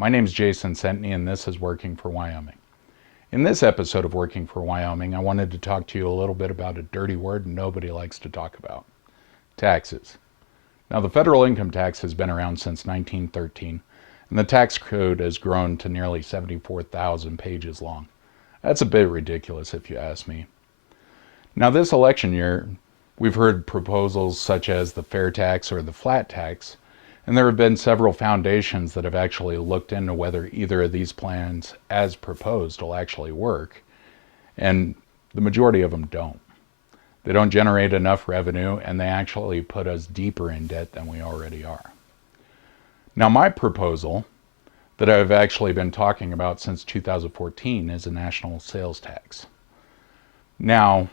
My name is Jason Sentney, and this is Working for Wyoming. In this episode of Working for Wyoming, I wanted to talk to you a little bit about a dirty word nobody likes to talk about: taxes. Now, the federal income tax has been around since 1913, and the tax code has grown to nearly 74,000 pages long. That's a bit ridiculous if you ask me. Now, this election year, we've heard proposals such as the fair tax or the flat tax, and there have been several foundations that have actually looked into whether either of these plans, as proposed, will actually work, and the majority of them don't. They don't generate enough revenue, and they actually put us deeper in debt than we already are. Now, my proposal that I've actually been talking about since 2014 is a national sales tax. Now,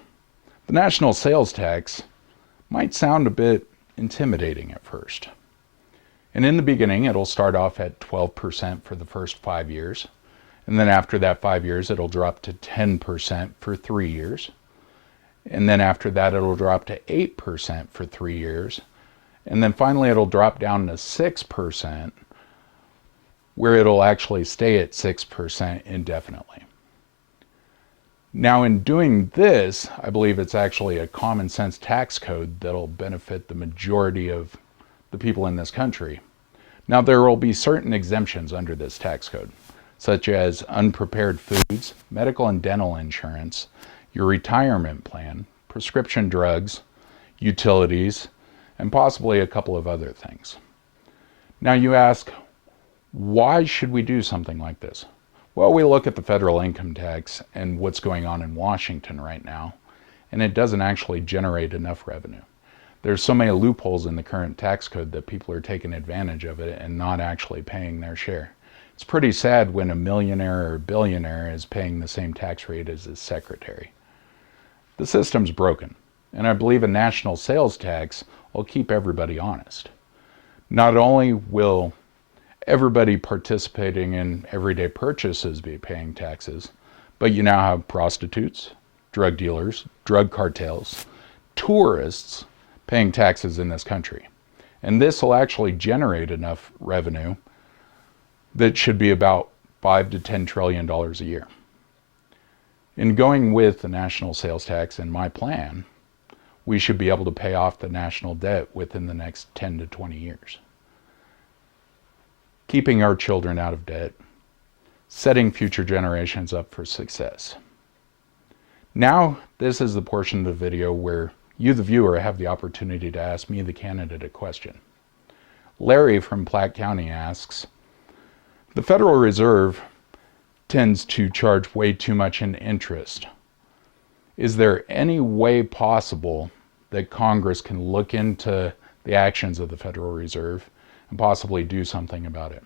the national sales tax might sound a bit intimidating at first. And in the beginning, it'll start off at 12% for the first 5 years. And then after that 5 years, it'll drop to 10% for 3 years. And then after that, it'll drop to 8% for 3 years. And then finally, it'll drop down to 6%, where it'll actually stay at 6% indefinitely. Now, in doing this, I believe it's actually a common sense tax code that'll benefit the majority of the people in this country. Now, there will be certain exemptions under this tax code, such as unprepared foods, medical and dental insurance, your retirement plan, prescription drugs, utilities, and possibly a couple of other things. Now, you ask, why should we do something like this? Well, we look at the federal income tax and what's going on in Washington right now, and it doesn't actually generate enough revenue. There's so many loopholes in the current tax code that people are taking advantage of it and not actually paying their share. It's pretty sad when a millionaire or billionaire is paying the same tax rate as his secretary. The system's broken, and I believe a national sales tax will keep everybody honest. Not only will everybody participating in everyday purchases be paying taxes, but you now have prostitutes, drug dealers, drug cartels, tourists paying taxes in this country. And this will actually generate enough revenue that should be about $5 to $10 trillion a year. In going with the national sales tax in my plan, we should be able to pay off the national debt within the next 10 to 20 years. Keeping our children out of debt, setting future generations up for success. Now, this is the portion of the video where you, the viewer, have the opportunity to ask me, the candidate, a question. Larry from Platte County asks, the Federal Reserve tends to charge way too much in interest. Is there any way possible that Congress can look into the actions of the Federal Reserve and possibly do something about it?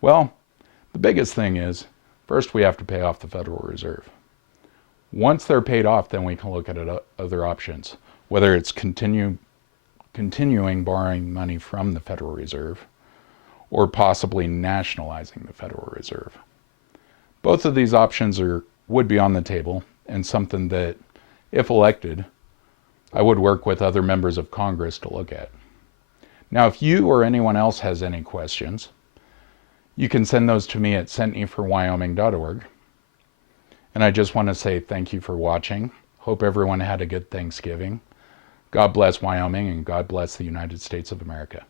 Well, the biggest thing is, first we have to pay off the Federal Reserve. Once they're paid off, then we can look at other options, whether it's continuing borrowing money from the Federal Reserve or possibly nationalizing the Federal Reserve. Both of these options would be on the table, and something that, if elected, I would work with other members of Congress to look at. Now, if you or anyone else has any questions, you can send those to me at sentneyforwyoming.org. And I just want to say thank you for watching. Hope everyone had a good Thanksgiving. God bless Wyoming, and God bless the United States of America.